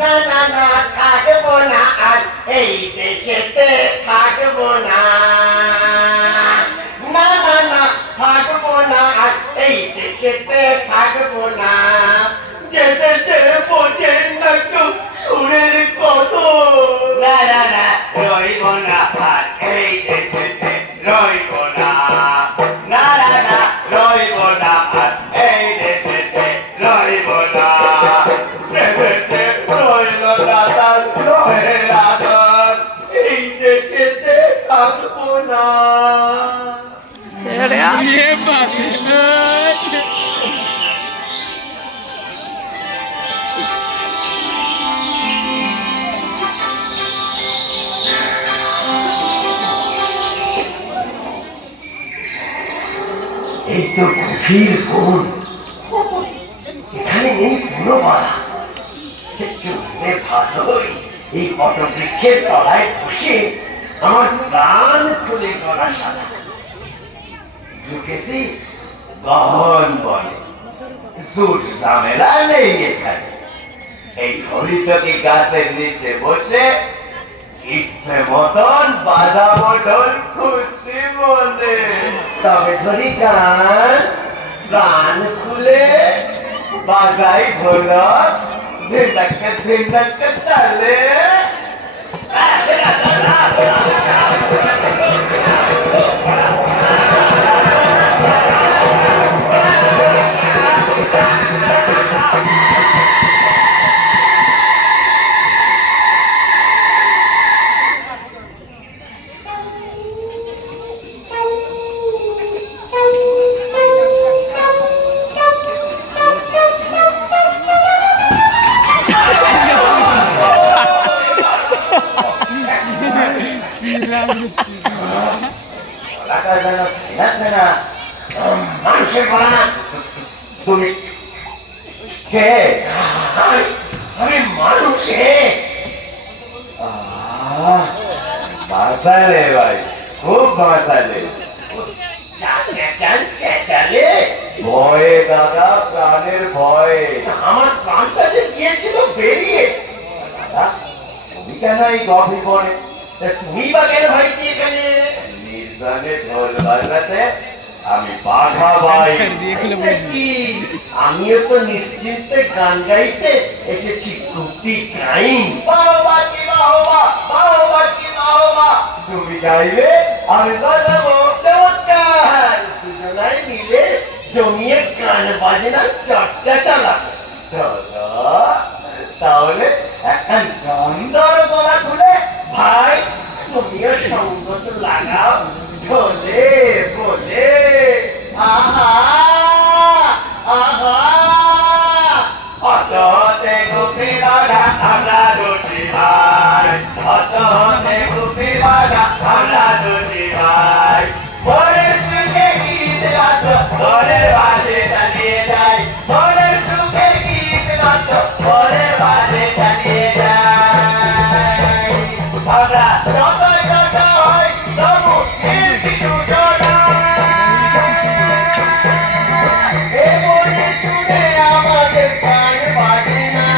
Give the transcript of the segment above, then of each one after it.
না না না থাকবো না আর এই দেশেতে থাকবো না না না না থাকবো না আর এই দেশেতে থাকবো না যে দেশে বোঝেন না কেউ সুরের কত না না না রইব না আর এই দেশেতে রইব না না না না রইব না আর এই দেশেতে রইব না রইল না তার রইল আদর এই দেশেতে থাকবো না এই তো গভীর বন এখানে নেই কোনো বাড়া ভালোই এই বটবৃক্ষের তলায় বসে আমার প্রাণ খুলে গলা সাদা ঢুকেছি গহন বলে দুধ ঝামেলা নেই এখানে এই হরিতকি গাছের নিচে বসে ইচ্ছে মতন বাজাবো ঢোল খুশি মনে তবে ধরি গান প্রাণ খুলে বাজাই ঢোলক ঝিনকে তালে মানুষের বলা না তুমি কে আমি মানুষে বাঁচালে ভাই খুব বাঁচালে ভয়ে দাদা প্রাণের ভয়ে আমার প্রাণটা যে গিয়েছিল বেরিয়ে দাদা তুমি কেন এই গভীর বনে তুমি বা কেন ভাই এখানে নির্জনে ঢোল বাজাতে আমি বাঘা ভাই আমিও তো নিশ্চিন্তে গান গাইতে এসেছি কুটি ক্রাইম তুমি গাইবে আমি বাজাবো চমৎকার দুজনাই মিলে জমিয়ে গান বাজনা চর্চা চালাবো তাহলে একটা সুন্দর গলা খুলে ভাই তুমিও সঙ্গত লাগাও বলে বলে আহা আহা অততে গুপি বাধা আমরা দুটি ভাই অততে গুপি বাধা আমরা দুটি ভাই পরের সুখে গীত গাত পরের বাজে চালিয়ে যাই পরের সুখে গীত গাত পরের বাজে চালিয়ে যাই আমরা যতই কথা হয় তবু কিছু জড়া এ বলে শুনে আমাদের প্রাণ বাজে না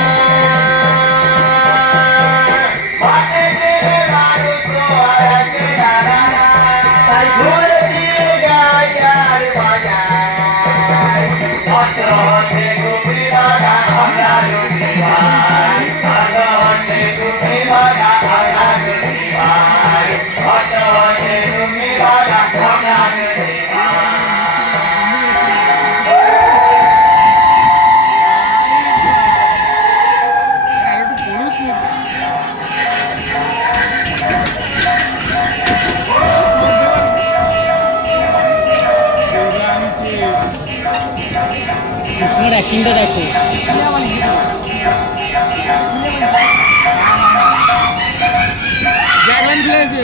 বাটে গেলে মানুষ হারাতে দাঁড়া তাই ঘুরে দিয়ে গাই আর বাজাই অস্ত্রে গুপি বাধা আমরা দুটি ভাই অস্ত্রে গুপি বাধা আমরা দুটি ভাই অস্ত্রে গুপি বাধা আমরা দুটি ভাই কৃষ্ণের অ্যাক্টিংটা দেখছে জ্যাকলাইন খেলেছে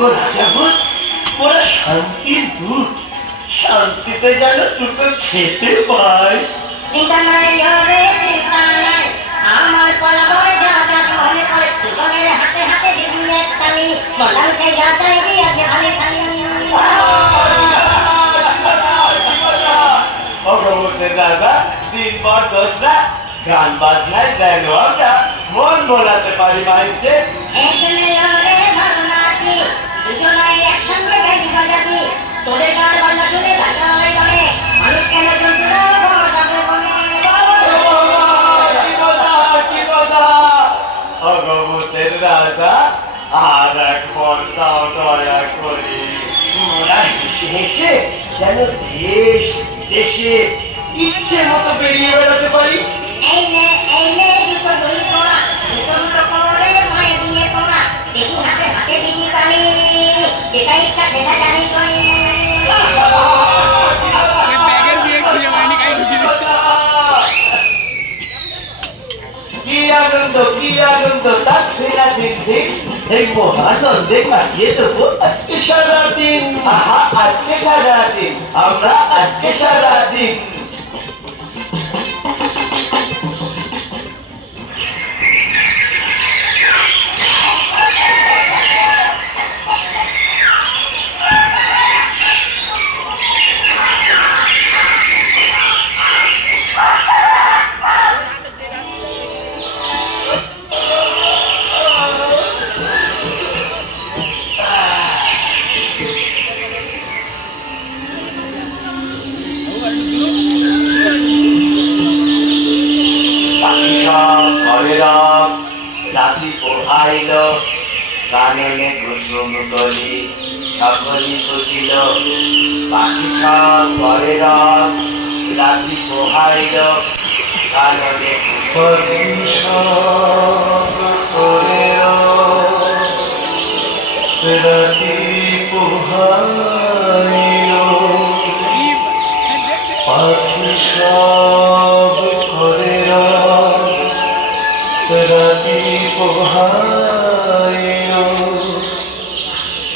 রাজাভূত ওরা শান্তির দূত শান্তিতে যেন দুটো খেতে পায় আমার পলাবর যাতা মনে করে জীবনের হাতে হাতে দিবি এক তালি মলালকে যাতাই দিয়েছে ভালো খালি ভগবতের রাজা দিন পর দোসরা গান বাজনায় যেন আমরা মন ভোলাতে পারি মাইছে দুজনাই একসঙ্গে গাইতে বাজাবি তোদের গান বাজনা শুনে ভাষা হবে মনে মানুষ কেন জন্তুরা ভগবতের রাজা আর এক বর্ষাও দয়া করি ওরা হেসে হেসে যেন দেশ দেশে ইচ্ছে মতো বেরিয়ে বেড়াতে পারি এই নে দুটো দই তোমরা দুটো করে মাই দিয়ে তোমরা দেখি হাতে হাতে দিবি কালি যেটা ইচ্ছা সেটা জানি তুই ব্যাগের দিয়ে খুঁজে পাইনি কাই ঢুকিনি কি আনন্দ তার ফেরা দিন এই মহানন্দে কাটিয়ে দেবো আজকে সারাদিন আজকে সারাদিন আমরা আজকে সারাদিন রাতি পোহাইল কাননে কুসুম কলি সকলি খুঁজিল পাখি সব করে রাতি পোহাইল কাননে কুসুম করে রাতি পোহাইল পাখি সব করে রাতি পোহাইল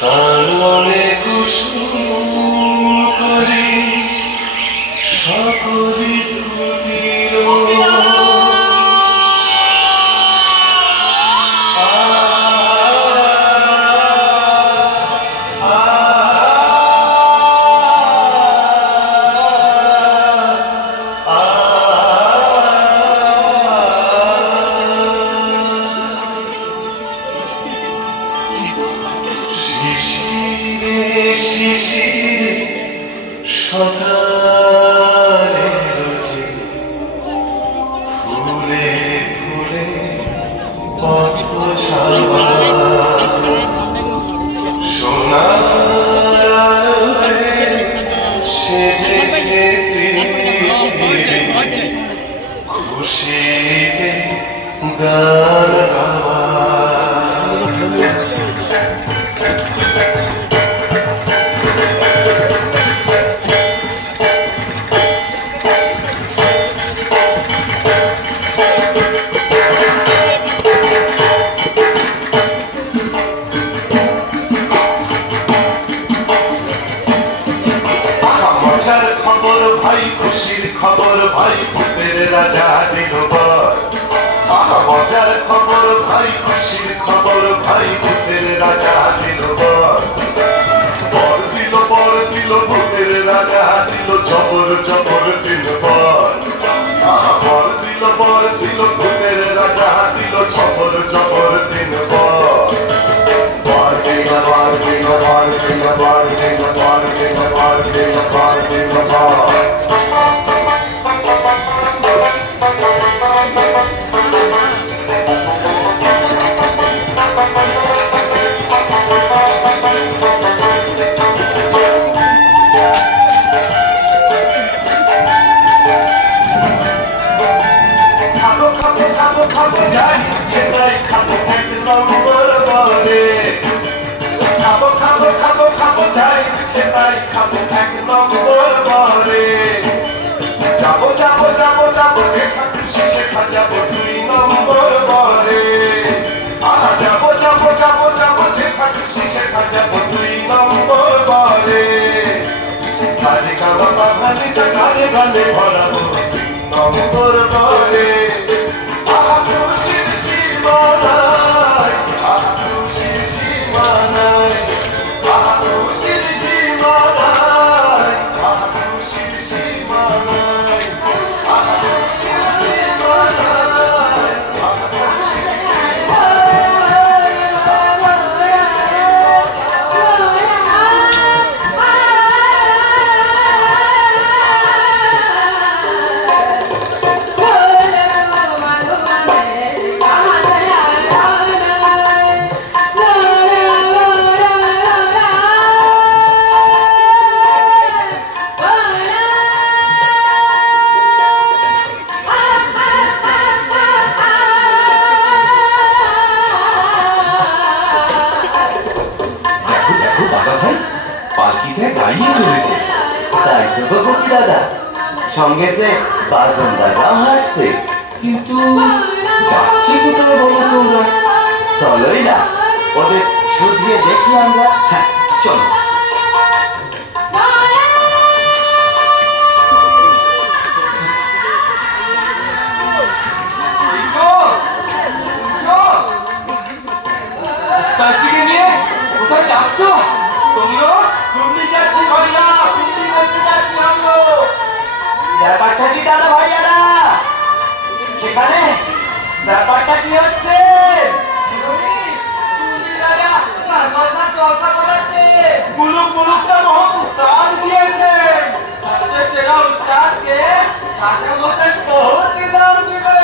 কাননে কুসুম করে সকলি তুলিল খবর ভাই ভূতের রাজা দিনবর মজার খবর ভাই খুশির খবর ভাই ভূতের রাজা দিনবর বর দিল ভূতের রাজা দিল জবর জবর দিনবর বর দিল ভূতের রাজা দিল জবর জবর দিনবর বার দিন বার দিন বার দিন বার দিন বার দিন বার দিন বার দিন বার খাবো যাই সেটাই খাবো এক নম্বর বলে খাবো যাই সেটাই খাবো এক নম্বর বলে যাবো শেখা যাবো 2 নম্বর বলে যাবো শেখা দেখা যাবো 2 নম্বর বারে সারে কাবা বাঙালি গানে গানে ভরাবো 2 নম্বর বারে আহা খুশির সীমানায় আহা খুশির সীমানায় আহা খুশির সীমানায় আহা খুশির সীমানায় আহা খুশির সীমানায় আহা সঙ্গেতে বাজন দাদাও হাসছে কিন্তু যাচ্ছি কোথায় বলো তোমরা চলোই না ওদের শুধিয়ে দেখি আমরা হ্যাঁ চলো নিয়ে কোথায় যাচ্ছ তোমরা তুমি যাচ্ছি ভাইয়া তুমি যাচ্ছি আমরা ব্যাপারটা কি দাদা ভাইয়ারা সেখানে ব্যাপারটা কি হচ্ছে মুলুক মুলুকটা বহুত উৎসাহ দিয়েছেন তেরা উৎসাহকে কাছে বসে বহুত দিলাম দিবে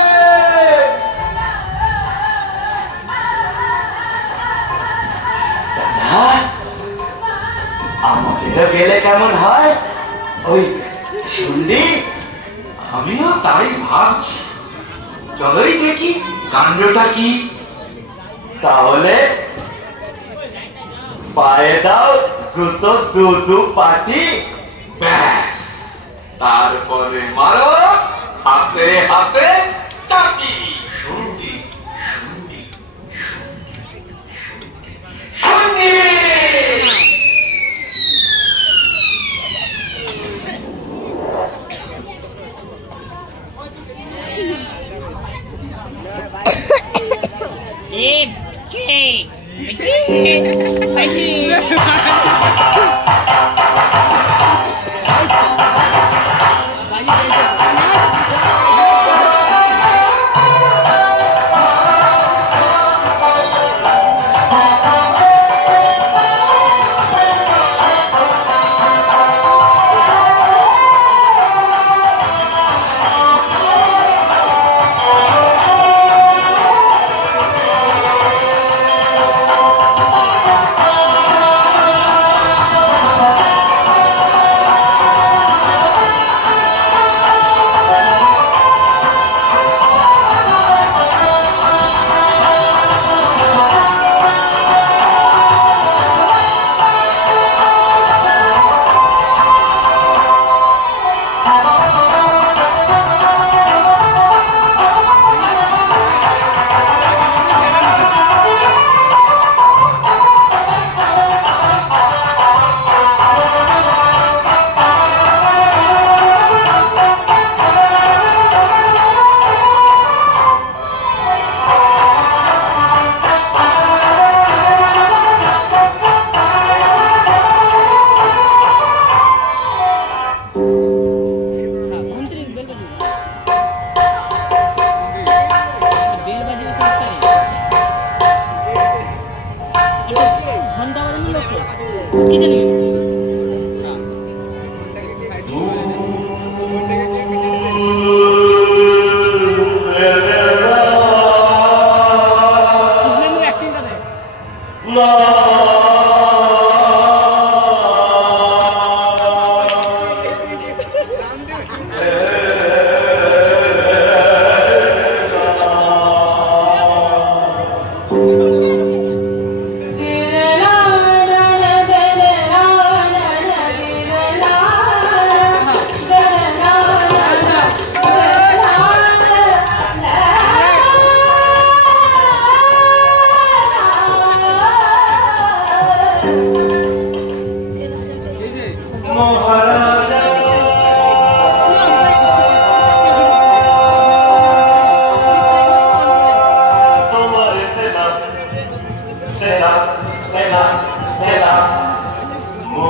আমাদেরও গেলে কেমন হয় ওই শুনলি আমিও তাই ভাবছি চলোই দেখি কাণ্ডটা কি তাহলে পায়ে দাও দুটো দু পাটি তারপরে মারো হাতে হাতে চাকি শুনছি শুনছি শুনছি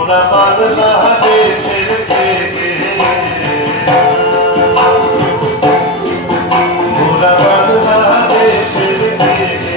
মোরা বাংলাদেশের থেকে মোরা বাংলাদেশের থেকে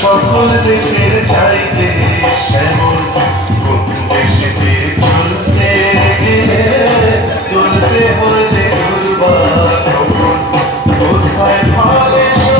সকল দেশের চাইতে শ্যামল কোন দেশেতে চলতে গেলে চলতে হইলে দুর্বার কোথায় ফলে সে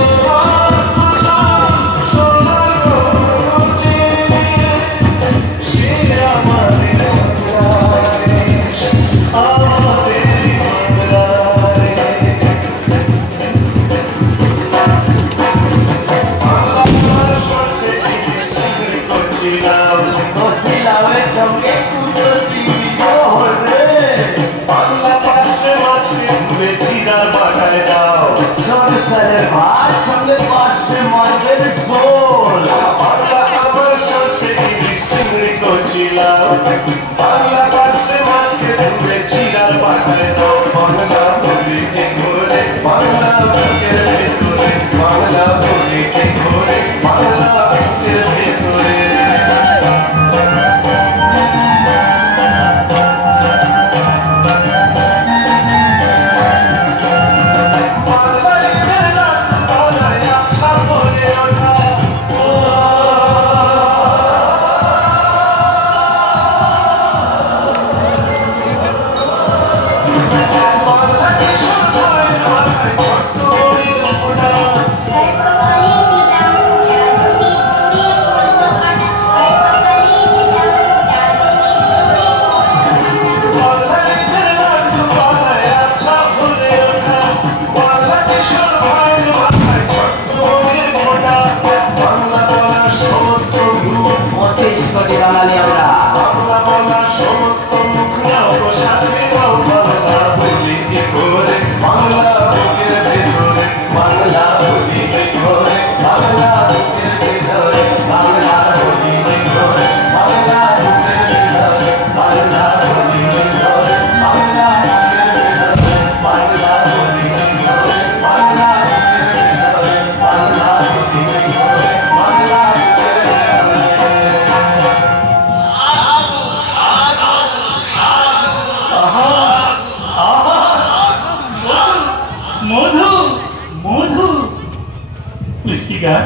আমাদের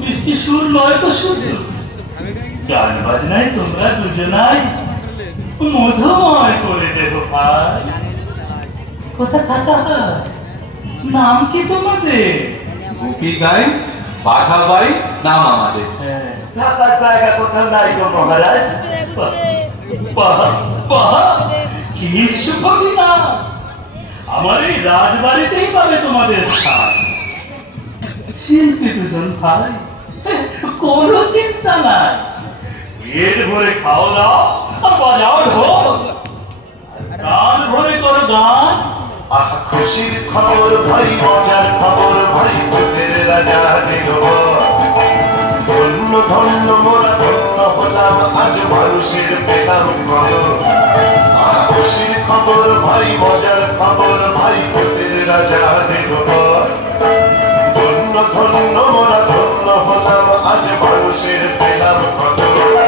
মিষ্টি সুর নয় তো শুধু গান বাজনায় তোমরা দুজনাই মধুময় করে দেব ভাই। কোথা থাকা নাম কি তোমাদের? কি গাই পাখা বাই নাম আমাদের। থাকার জায়গা কোথাও নাই গো মহারাজ। কি সুখী না, আমার এই রাজবাড়িতেই পাবে তোমাদের স্থান। শিল্পী দুজন ভাই, কোনো চিন্তা নাই। পেট ভরে খাও না আর বাজাও ঢোল গান ভরে করো গান খুশির খবর ভাই মজার খবর ভাই ভূতের রাজা ধন্য ধন্য মোরা ধন্য হলাম আজ মানুষের পেলাম খবর খুশির খবর ভাই মজার খবর ভাই ভূতের রাজা ধন্য ধন্য মোরা ধন্য হলাম আজ মানুষের পেলাম খবর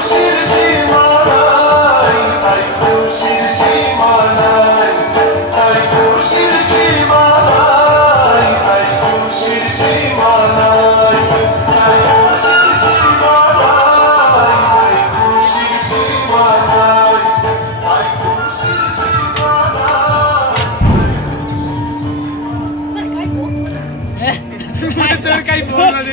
খুশির সীমা নাই তাই খুশির সীমা নাই তাই খুশির সীমা নাই তাই খুশির সীমা নাই তাই খুশির সীমা নাই তাই খুশির সীমা নাই তাই খুশির সীমা নাই তোর কাই বল না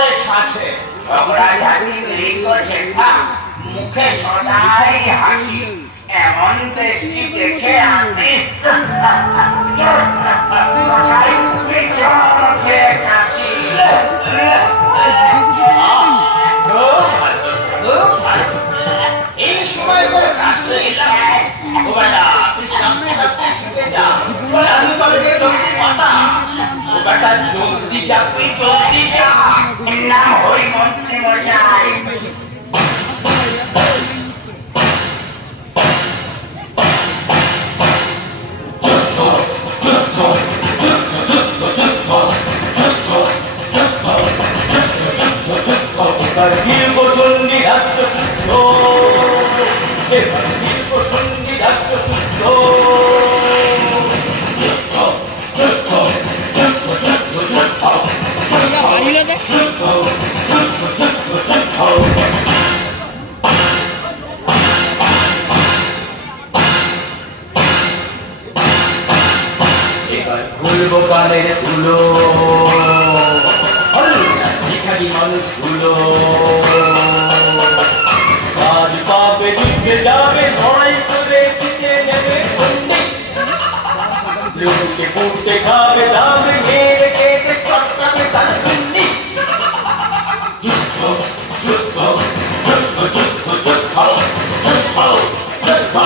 রে সকালে সাথে মুখে সদাই হাসি এমন দেখি দেখে আমি এই সময় করে কাছে জলদি যা তুই জলদি যা নাম হই মন্ত্রী মশাই মানুষগুলো আজ পাবে দিকে যাবে লড়াই করে দিকে নেবে লোককে পুঁতে খাবে দাবে মেরে খেতে চটকাবে তার চিন্নি যুদ্ধ যুদ্ধ যুদ্ধ যুদ্ধ যুদ্ধ যুদ্ধ যুদ্ধ যুদ্ধ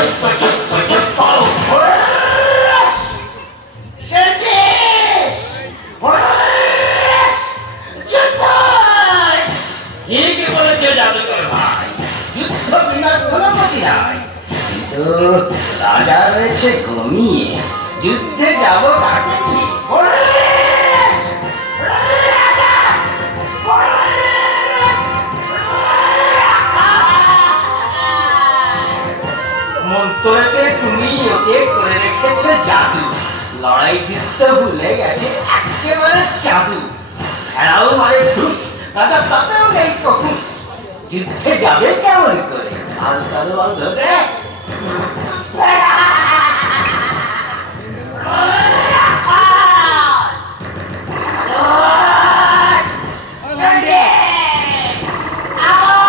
যুদ্ধ যুদ্ধ রাজা রয়েছে ঘুমিয়ে যুদ্ধে যাব তাকে মন্ত্রতে তুমি ওকে করে রেখেছো জাদু লড়াই যুদ্ধ ভুলে গেছে একেবারে জাদু খেলাও মারে ঠুস রাজা তাতেও নেই কখন যুদ্ধে যাবে কেমন করে হালকা ধরে Oh!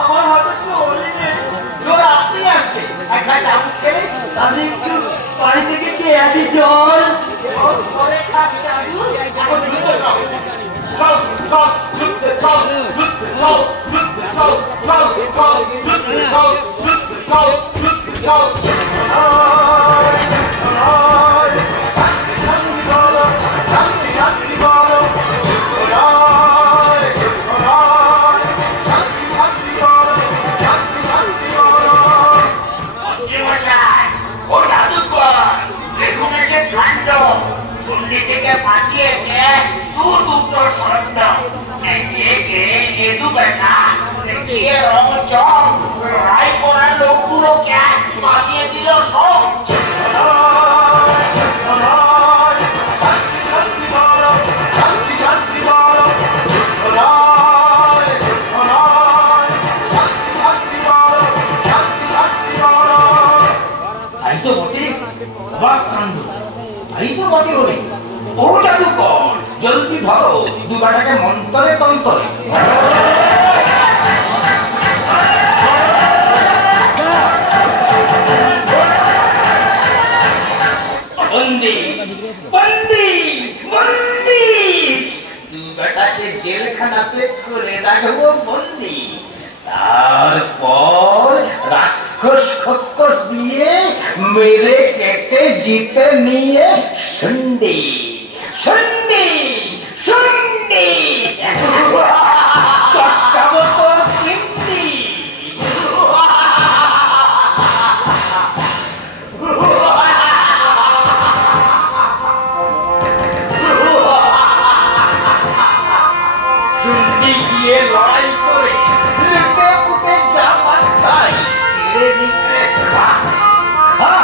আমার হাতে আপনি আসছে একটা চামচ খেলে তাহলে একটু বাড়ি থেকে কে আসি জল লোকগুলো বানিয়ে দিল সব জলদি ধরো দুবাটাকে মন্তরে তন্তরে বন্দি বন্দি বন্দি দুবাটাকে জেলখানাতে করে রাখবো বন্দি তারপর রাক্ষস খক্ষস দিয়ে মেরে কেটে জিতে নিয়ে শুন্ডি শুন্ডি শুন্ডি চটকাবো তোর পিন্ডি শুন্ডি গিয়ে লড়াই করে রেটে উঠে যাওয়ার তাই ধীরে ধীরে খা খা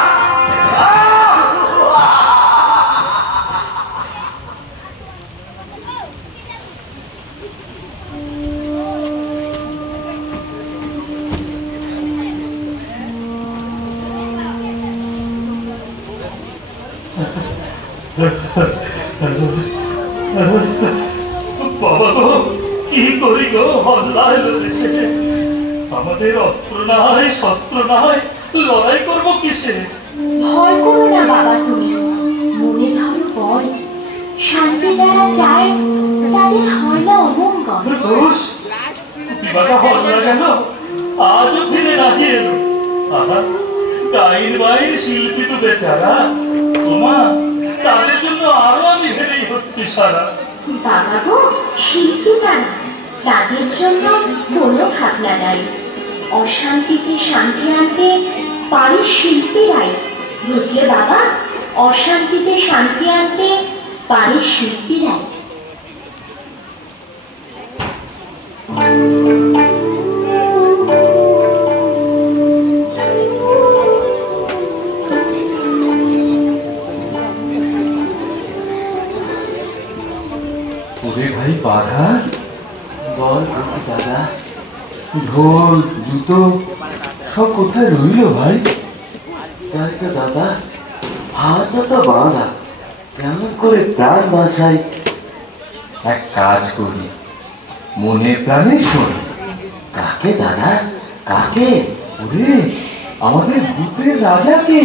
বাবা গো কি করি গো হল্লায় রয়েছে আমাদের অস্ত্র নাই শস্ত্র নাই লড়াই করবো কিসে ভয় করো না বাবা তুমি মনে ধরো ভয় শান্তি যারা চায় তাদের হয় না অমঙ্গল দোষ বিবাহটা হল্লা গেল আজও ফিরে রাখি এলো আহা টাইর বাইর শিল্পী তো বেচারা তোমা তাদের জন্য আরো আমি হেরেই হচ্ছি সারা বাবা গো শিল্পীরা না তাদের জন্য কোনো ভাবনা নাই অশান্তিতে শান্তি আনতে পারে শিল্পীরাই বুঝলে বাবা অশান্তিতে শান্তি আনতে পারে শিল্পীরাই ভাই বাধা বল দাদা ঢোল জুতো সব কোথায় রইল ভাই তাই তো দাদা হাত তো বাঁধা কেমন করে প্রাণ বাঁচাই এক কাজ করি মনে প্রাণে শোন কাকে দাদা কাকে ওরে আমাদের ভূতের রাজাকে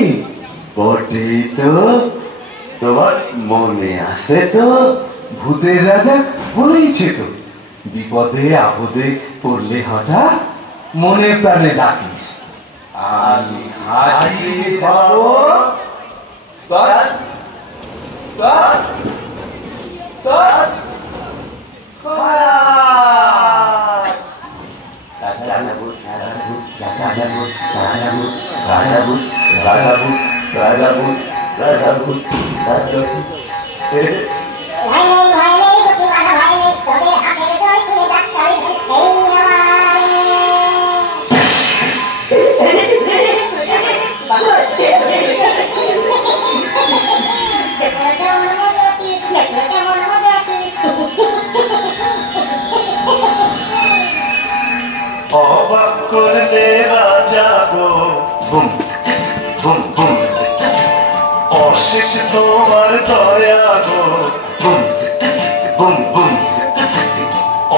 বটে তো তোমার মনে আসে তো ভূতের রাজা বলেইছে তো বিপদে আপদে পড়লে হঠাৎ মনে প্রাণে ডাকিস আমি হাজির হব বাস বাস বাস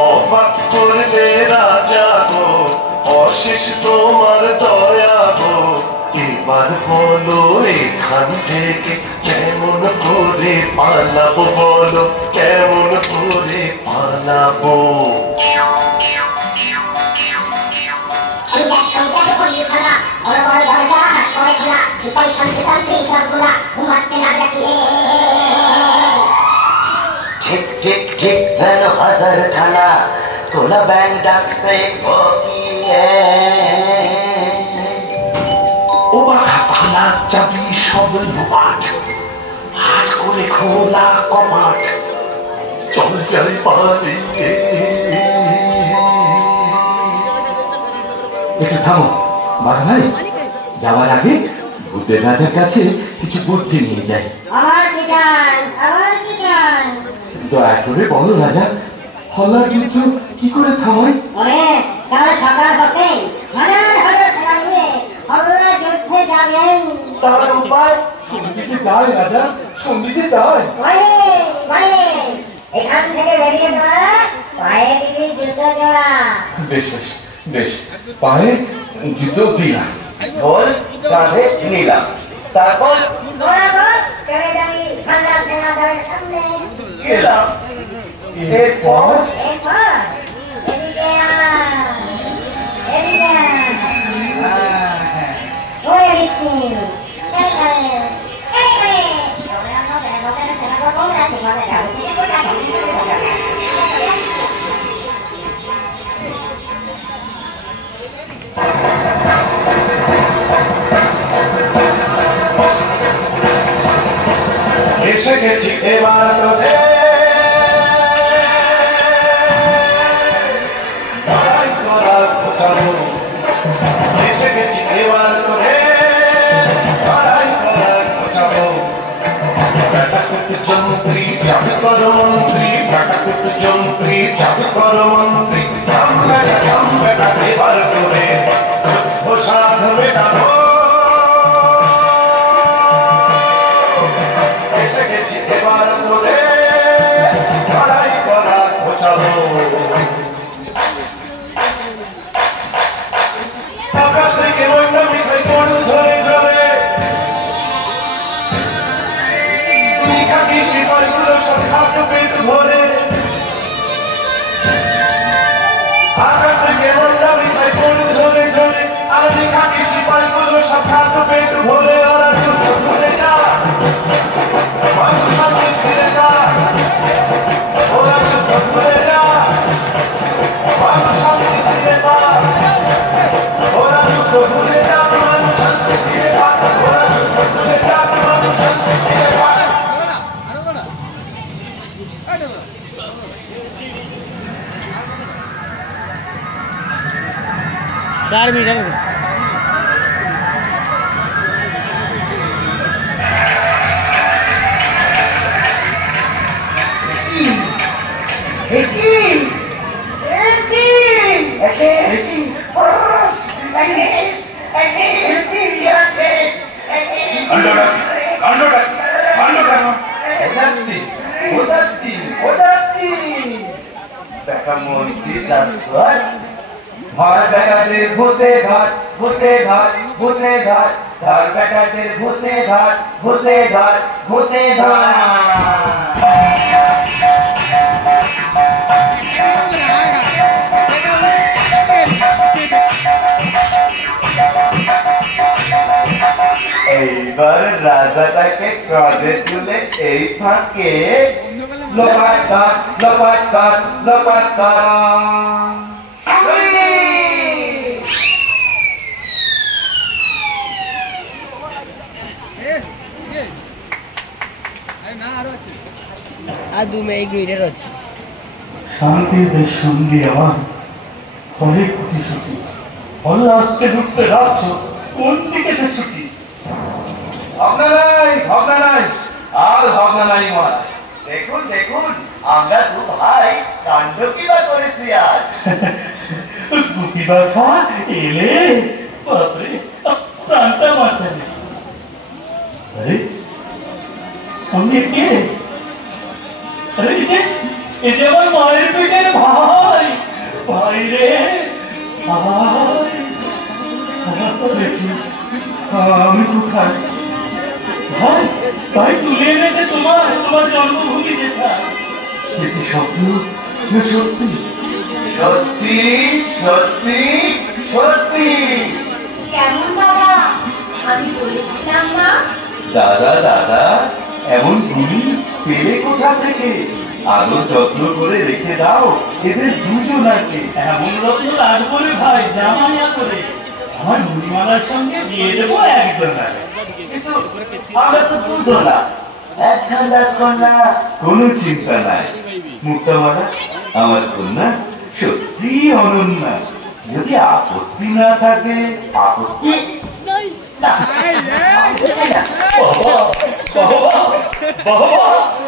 অবাক করবে রাজা গো, অশেষ তোমার দয়া গো। এবার বলো এখান থেকে কেমন করে পালাবো, বলো কেমন করে পালাবো। ঠিক ঠিক ঠিক যেন হাজার খানা তোলা ব্যাং ডাকছে কোকিলে। ও বাঘা ভালা চাবি সব লোপাট, হাট করে খোলা কপাট, চল যাই পালিয়ে। একটু থামো বাঘা ভাই, যাওয়ার আগে ভূতের রাজার কাছে কিছু বুদ্ধি নিয়ে যাই। দয়া করে বলো রাজা, হল্লার যুদ্ধ কি করে থামাই? তার উপায় সঙ্গীতে যায় রাজা, সঙ্গীতে যায়। এখান থেকে বেরিয়ে পড়া, পায়ে দিবি যুদ্ধ জোড়া। বেশ বেশ বেশ, পায়ে জুতো দিলাম, ঢোল কাঁধে নিলাম, তারপর চলে যাবি বাংলা সেনাদলের সামনে। গেলাম। এরপর এরপর এদিকে আয়, এদিকে আয়। ওরে বিচ্ছি, এই করে, এই করে। এসে গেছি এবার তোরে লড়াই করার গোছানো। এসে গেছি এবার তোরে লড়াই করার গোছানো। ব্যাটাকুট যন্ত্রী জাদুকর মন্ত্রী, ব্যাটাকুট যন্ত্রী জাদুকর মন্ত্রী, রাম বেটা এবার তোরে যুদ্ধ সাধবে দানো। এসে গেছি এবার তোরে লড়াই করার গোছানো। আকাশ থেকে মন্ডা মিঠাই পড়ু ধরে ধরে, সিপাহীগুলো সব খাদ্য পেট ভরে। আকাশ থেকে মন্ডা মিঠাই পড়ু ধরে ধরে, আলি খাকি সিপাহীগুলো সব খাদ্য পেট ভরে। ওরা যুদ্ধ ভুলে যা, মানুষ সামনে ফিরে যা, ওরা যুদ্ধ ভুলে যা, মানুষ সামনে ফিরে যা, ওরা যুদ্ধ ভুলে যা, মানুষ সামনে ফিরে যা, ওরা যুদ্ধ ভুলে যা, মানুষ সামনে ফিরে যা। चार मीटर ভূতে ঘাট ভূতে ঘাট ভূতে ঘাট, ধার বেটাদের ভূতে ঘাট ভূতে ঘাট ভূতে ঘাট। এইবার রাজাটাকে ক্রদে তুলে এই ফাঁকে লোপাট কাট লোপাট কাট লোপাট কাট। আর 2 মিনিটের আছে। শান্তির সঙ্গে আমার অনেক কোটি ছুটি, হল্লা আসছে ঢুকতে রাখছ কোন দিকে ছুটি। ভাবনা নাই ভাবনা নাই আর ভাবনা নাই মহারাজ। দেখুন দেখুন আমরা দু ভাই কাণ্ড কিবা করেছি আজ। গুটিবা খা এলে বাপরে প্রাণটা বাঁচালে। আরে সঙ্গে কে? আরে এ যে আমার মায়ের পেটের ভাই, ভাই রে ভাই। আমি কোথায় ভাই? ভাই তুলে এনেছে তোমার জন্মভূমি যেটা। এটি স্বপ্ন না সত্যি? সত্যি সত্যি সত্যি। কেমন বাবা, আমি বলেছিলাম না? দাদা দাদা, এমন গুলি পেলে কোথা থেকে? আদর যত্ন করে রেখে দাও এদের দুজনাকে। এমন রত্ন রাখবো রে ভাই, জামাইয়া করে। আমার মুড়িমালার সঙ্গে দিয়ে দেবো একজনাকে। কিন্তু আমরা তো দুজনা, একখানা কন্যা, কোনো চিন্তা নাই। মুক্তামালা আমার কন্যা সত্যি অনন্যা। যদি আপত্তি না থাকে, আপত্তি না। বাবা বাবা বাবা